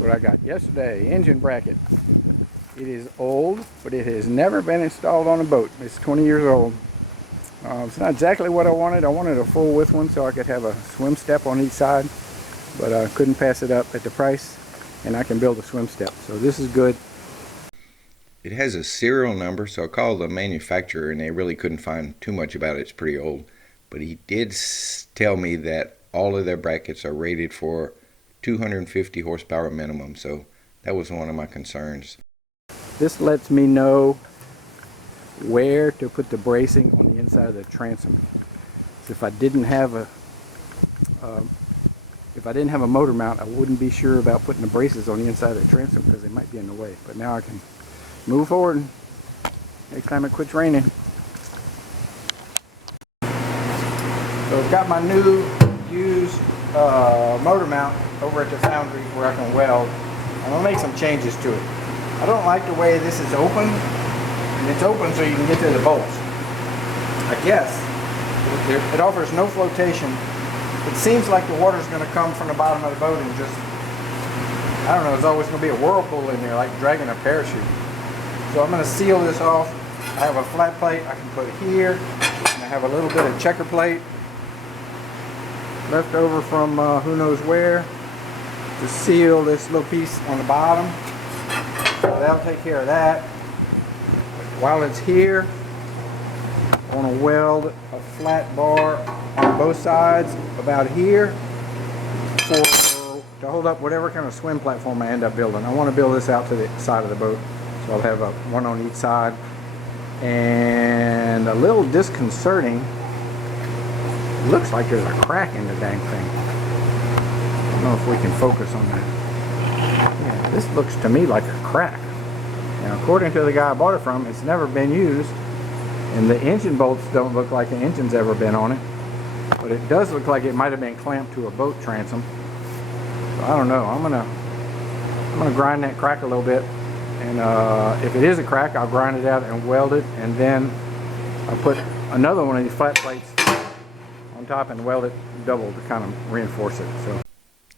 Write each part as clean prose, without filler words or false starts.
What I got yesterday, engine bracket. It is old, but it has never been installed on a boat. It's 20 years old. It's not exactly what I wanted. I wanted a full width one so I could have a swim step on each side, but I couldn't pass it up at the price, and I can build a swim step. So this is good. It has a serial number, so I called the manufacturer and they really couldn't find too much about it. It's pretty old. But he did tell me that all of their brackets are rated for 250 horsepower minimum, so that was one of my concerns. This lets me know where to put the bracing on the inside of the transom. So if I didn't have a motor mount, I wouldn't be sure about putting the braces on the inside of the transom because they might be in the way. But now I can move forward next time it quits raining. So I've got my new used motor mount over at the foundry where I can weld. I'm going to make some changes to it. I don't like the way this is open, and it's open so you can get to the bolts. I guess it offers no flotation. It seems like the water's going to come from the bottom of the boat and just, I don't know, there's always going to be a whirlpool in there like dragging a parachute. So I'm going to seal this off. I have a flat plate I can put here, and I have a little bit of checker plate left over from who knows where to seal this little piece on the bottom. So that'll take care of that. While it's here, I want to weld a flat bar on both sides about here to hold up whatever kind of swim platform I end up building. I want to build this out to the side of the boat, so I'll have one on each side. And a little disconcerting, looks like there's a crack in the dang thing. I don't know if we can focus on that. Yeah, this looks to me like a crack. Now, according to the guy I bought it from, it's never been used, and the engine bolts don't look like the engine's ever been on it. But it does look like it might have been clamped to a boat transom. So I don't know. I'm gonna grind that crack a little bit, and if it is a crack, I'll grind it out and weld it, and then I'll put another one of these flat plates on top and weld it double to kind of reinforce it. So.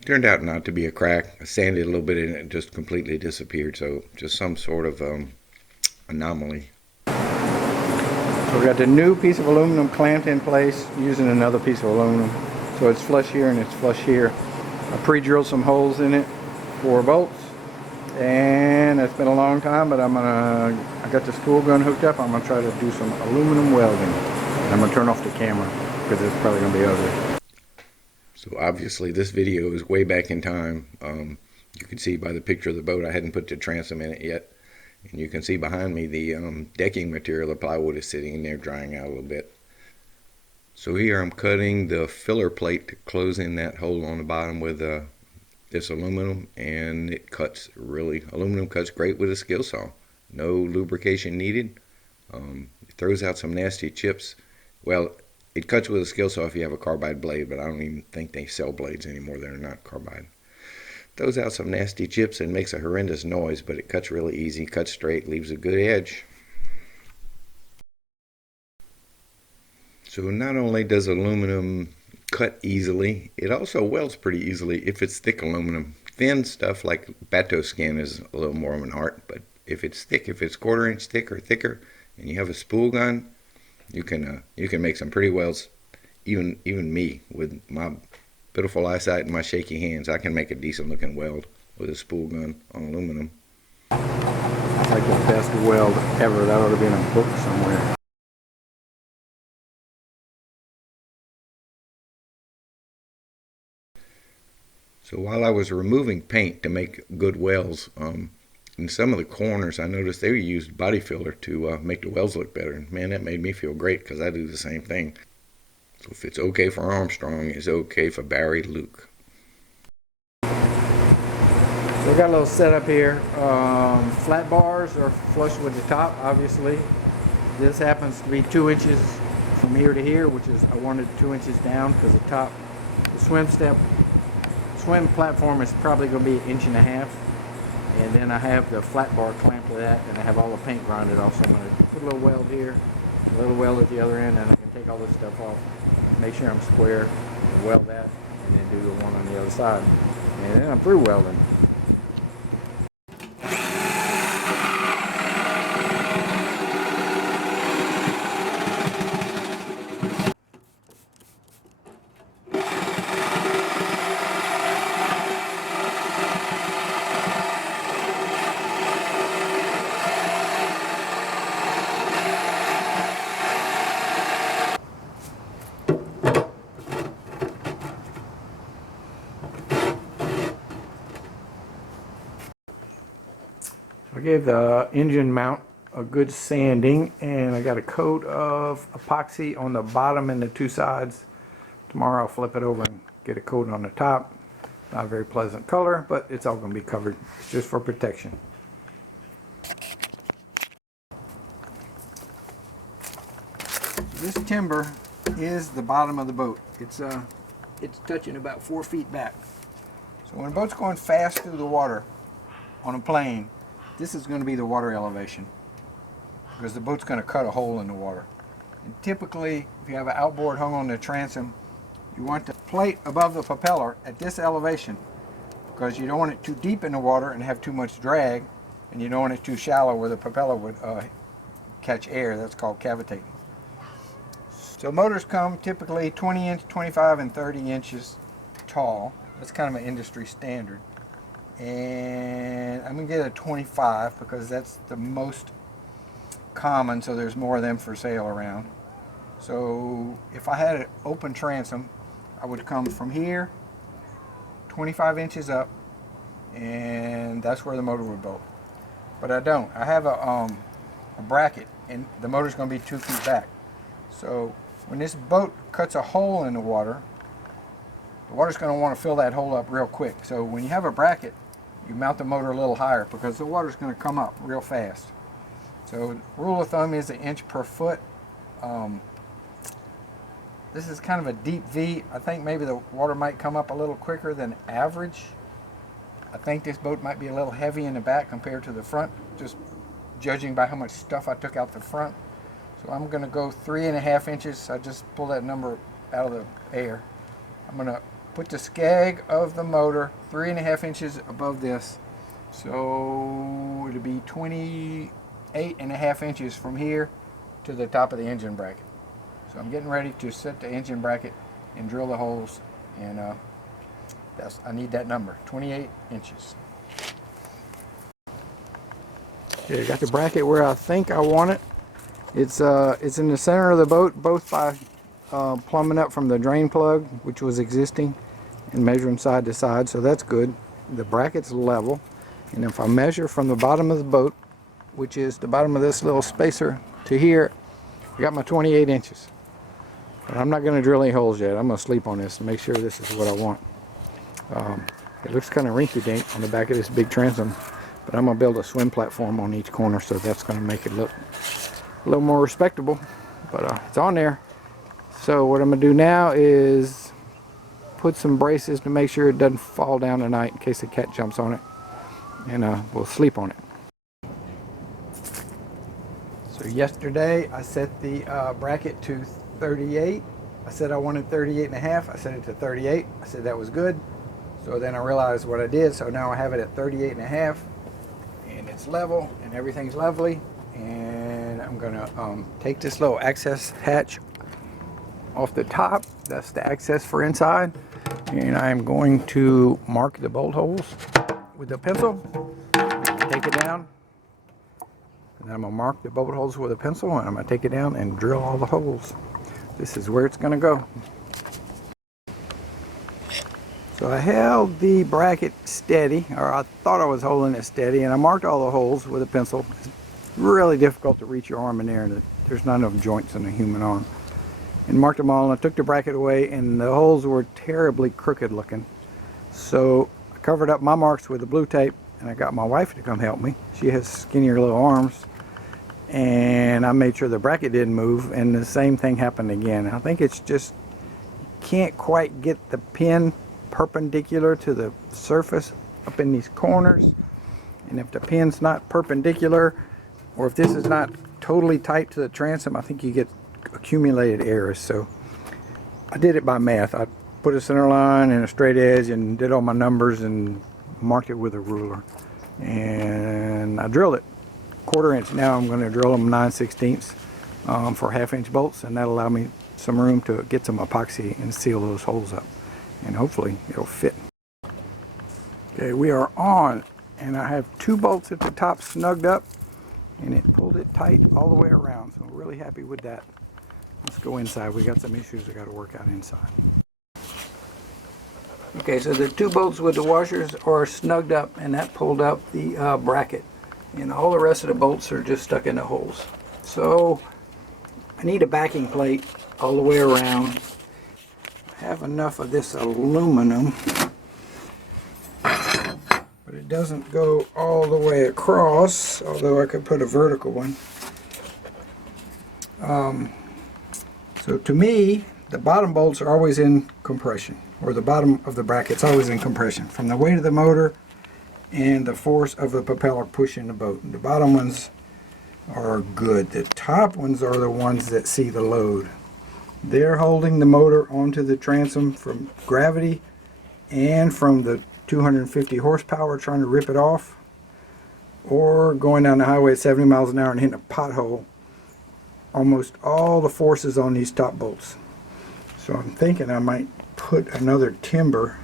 Turned out not to be a crack. I sanded a little bit and it just completely disappeared, so just some sort of anomaly. So we got the new piece of aluminum clamped in place using another piece of aluminum. So it's flush here and it's flush here. I pre-drilled some holes in it for bolts, and it's been a long time, but I got the spool gun hooked up. I'm gonna try to do some aluminum welding. And I'm gonna turn off the camera because it's probably gonna be ugly. So obviously this video is way back in time. You can see by the picture of the boat, I hadn't put the transom in it yet. And you can see behind me the decking material, the plywood is sitting in there drying out a little bit. So here I'm cutting the filler plate to close in that hole on the bottom with this aluminum, and it cuts aluminum cuts great with a skill saw. No lubrication needed. It throws out some nasty chips. Well, it cuts with a skill saw if you have a carbide blade, but I don't even think they sell blades anymore that are not carbide. Throws out some nasty chips and makes a horrendous noise, but it cuts really easy, cuts straight, leaves a good edge. So not only does aluminum cut easily, it also welds pretty easily if it's thick aluminum. Thin stuff like bateau skin is a little more of an art, but if it's thick, if it's 1/4 inch thick or thicker, and you have a spool gun, you can make some pretty welds. Even me, with my pitiful eyesight and my shaky hands, I can make a decent looking weld with a spool gun on aluminum. It's like the best weld ever. That ought to be in a book somewhere. So while I was removing paint to make good welds, in some of the corners I noticed they used body filler to make the welds look better. And man, that made me feel great because I do the same thing. So if it's okay for Armstrong, it's okay for Barry Luke. So we got a little setup here. Flat bars are flush with the top, obviously. This happens to be 2 inches from here to here, which is, I wanted 2 inches down because the swim platform is probably going to be 1.5 inches. And then I have the flat bar clamped to that, and I have all the paint grinded off. So I'm going to put a little weld here, a little weld at the other end, and I can take all this stuff off, make sure I'm square, and weld that, and then do the one on the other side. And then I'm through welding. gave the engine mount a good sanding, and I got a coat of epoxy on the bottom and the two sides. Tomorrow I'll flip it over and get a coat on the top. Not a very pleasant color, but it's all going to be covered. It's just for protection. This timber is the bottom of the boat. It's touching about 4 feet back. So when a boat's going fast through the water on a plane, this is going to be the water elevation, because the boat's going to cut a hole in the water. And typically, if you have an outboard hung on the transom, you want the plate above the propeller at this elevation, because you don't want it too deep in the water and have too much drag, and you don't want it too shallow where the propeller would catch air. That's called cavitating. So motors come typically 20 inch, 25 and 30 inches tall. That's kind of an industry standard. And I'm going to get a 25 because that's the most common, so there's more of them for sale around. So if I had an open transom, I would come from here 25 inches up, and that's where the motor would bolt. But I don't. I have a bracket, and the motor's going to be 2 feet back. So when this boat cuts a hole in the water's going to want to fill that hole up real quick. So when you have a bracket, you mount the motor a little higher because the water's going to come up real fast. So rule of thumb is 1 inch per foot. This is kind of a deep V. I think maybe the water might come up a little quicker than average. I think this boat might be a little heavy in the back compared to the front, just judging by how much stuff I took out the front. So I'm going to go 3.5 inches. I just pulled that number out of the air. I'm going to put the skag of the motor 3.5 inches above this. So it'll be 28.5 inches from here to the top of the engine bracket. So I'm getting ready to set the engine bracket and drill the holes, and I need that number, 28 inches. Okay, I got the bracket where I think I want it. It's in the center of the boat, both by plumbing up from the drain plug, which was existing, and measuring side to side, so that's good. The bracket's level, and if I measure from the bottom of the boat, which is the bottom of this little spacer, to here, I got my 28 inches. But I'm not going to drill any holes yet. I'm going to sleep on this and make sure this is what I want. It looks kind of rinky-dink on the back of this big transom, but I'm going to build a swim platform on each corner, so that's going to make it look a little more respectable. But it's on there. So what I'm going to do now is put some braces to make sure it doesn't fall down tonight in case a cat jumps on it, and we'll sleep on it. So yesterday I set the bracket to 38. I said I wanted 38.5. I set it to 38. I said that was good. So then I realized what I did. So now I have it at 38.5, and it's level and everything's lovely. And I'm gonna take this little access hatch off the top. That's the access for inside. And I'm going to mark the bolt holes with a pencil. Take it down. And I'm gonna mark the bolt holes with a pencil, and I'm gonna take it down and drill all the holes. This is where it's going to go. So I held the bracket steady, or I thought I was holding it steady, and I marked all the holes with a pencil. It's really difficult to reach your arm in there, and there's not enough joints in a human arm. And marked them all, and I took the bracket away, and the holes were terribly crooked looking. So I covered up my marks with the blue tape, and I got my wife to come help me. She has skinnier little arms. And I made sure the bracket didn't move, and the same thing happened again. I think it's just can't quite get the pin perpendicular to the surface up in these corners, and if the pin's not perpendicular, or if this is not totally tight to the transom, I think you get accumulated errors. So I did it by math. I put a center line and a straight edge and did all my numbers and marked it with a ruler, and I drilled it 1/4 inch. Now I'm going to drill them 9/16 for 1/2 inch bolts, and that'll allow me some room to get some epoxy and seal those holes up, and hopefully it'll fit. Okay, we are on, and I have 2 bolts at the top snugged up, and it pulled it tight all the way around, so I'm really happy with that. Let's go inside. We got some issues I got to work out inside. Okay, so the 2 bolts with the washers are snugged up, and that pulled up the bracket. and all the rest of the bolts are just stuck in the holes. So I need a backing plate all the way around. I have enough of this aluminum, but it doesn't go all the way across, although I could put a vertical one. So to me, the bottom bolts are always in compression, or the bottom of the bracket's always in compression, from the weight of the motor and the force of the propeller pushing the boat. The bottom ones are good. The top ones are the ones that see the load. They're holding the motor onto the transom from gravity and from the 250 horsepower trying to rip it off, or going down the highway at 70 miles an hour and hitting a pothole. Almost all the forces on these top bolts. So I'm thinking I might put another timber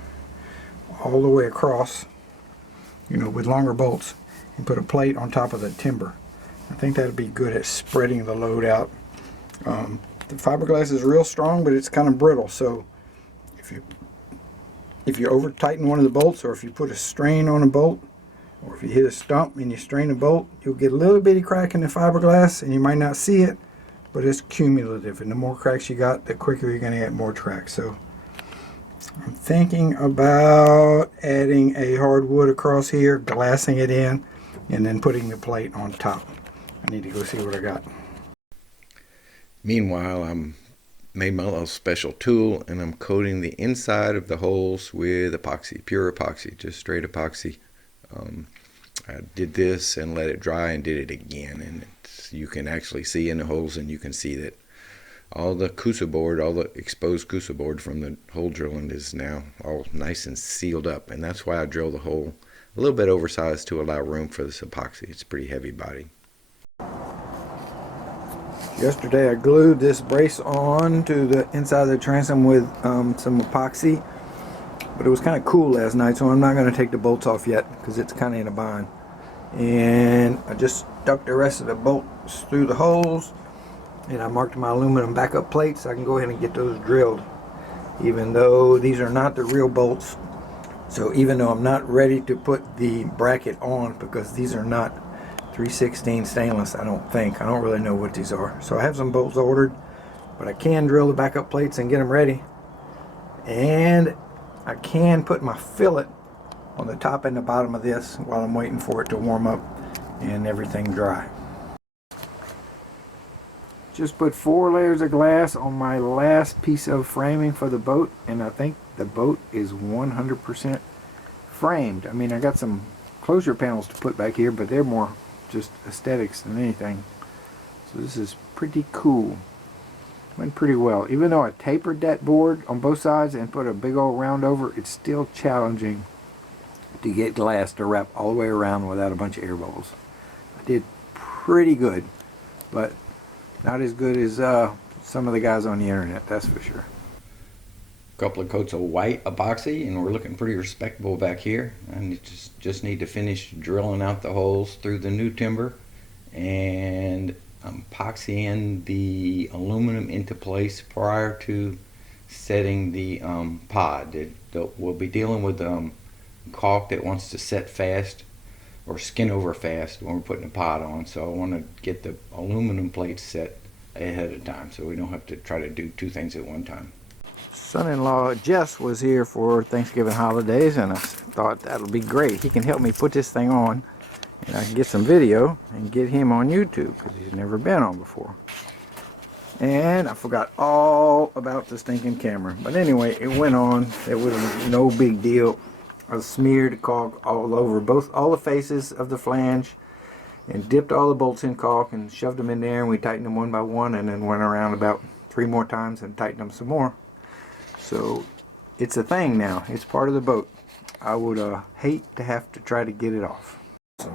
all the way across, you know, with longer bolts, and put a plate on top of the timber. I think that'd be good at spreading the load out. The fiberglass is real strong, but it's kind of brittle, so if you over tighten one of the bolts, or if you put a strain on a bolt, or if you hit a stump and you strain a bolt, you'll get a little bitty crack in the fiberglass, and you might not see it, but it's cumulative, and the more cracks you got, the quicker you're going to get more tracks. So I'm thinking about adding a hardwood across here, glassing it in, and then putting the plate on top. I need to go see what I got. Meanwhile, I'm made my little special tool, and I'm coating the inside of the holes with epoxy, pure epoxy, just straight epoxy. I did this and let it dry and did it again, and you can actually see in the holes, and you can see that all the Cusa board, all the exposed Cusa board from the hole drilling is now all nice and sealed up, and that's why I drill the hole a little bit oversized to allow room for this epoxy. It's pretty heavy body. Yesterday I glued this brace on to the inside of the transom with some epoxy, but it was kind of cool last night, so I'm not going to take the bolts off yet because it's kind of in a bind. And I just stuck the rest of the bolts through the holes, and I marked my aluminum backup plates so I can go ahead and get those drilled, even though these are not the real bolts. So even though I'm not ready to put the bracket on, because these are not 3/16 stainless, I don't really know what these are. So I have some bolts ordered, but I can drill the backup plates and get them ready, and I can put my fillet on the top and the bottom of this while I'm waiting for it to warm up and everything dry. Just put 4 layers of glass on my last piece of framing for the boat, and I think the boat is 100% framed. I mean, I got some closure panels to put back here, but they're more just aesthetics than anything. So this is pretty cool. Went pretty well. Even though I tapered that board on both sides and put a big old round over, it's still challenging to get glass to wrap all the way around without a bunch of air bubbles. I did pretty good, but not as good as some of the guys on the internet, that's for sure. A couple of coats of white epoxy, and we're looking pretty respectable back here. I just need to finish drilling out the holes through the new timber, and I'm epoxying the aluminum into place prior to setting the pod. We'll be dealing with caulk that wants to set fast or skin over fast when we're putting the pod on, so I want to get the aluminum plates set ahead of time so we don't have to try to do 2 things at one time. Son-in-law Jess was here for Thanksgiving holidays, and I thought that'll be great. He can help me put this thing on, and I can get some video and get him on YouTube because he's never been on before. And I forgot all about the stinking camera, but anyway, it went on. It was no big deal. I smeared caulk all over all the faces of the flange, and dipped all the bolts in caulk and shoved them in there, and we tightened them one by one, and then went around about 3 more times and tightened them some more. So it's a thing now. It's part of the boat. I would hate to have to try to get it off. So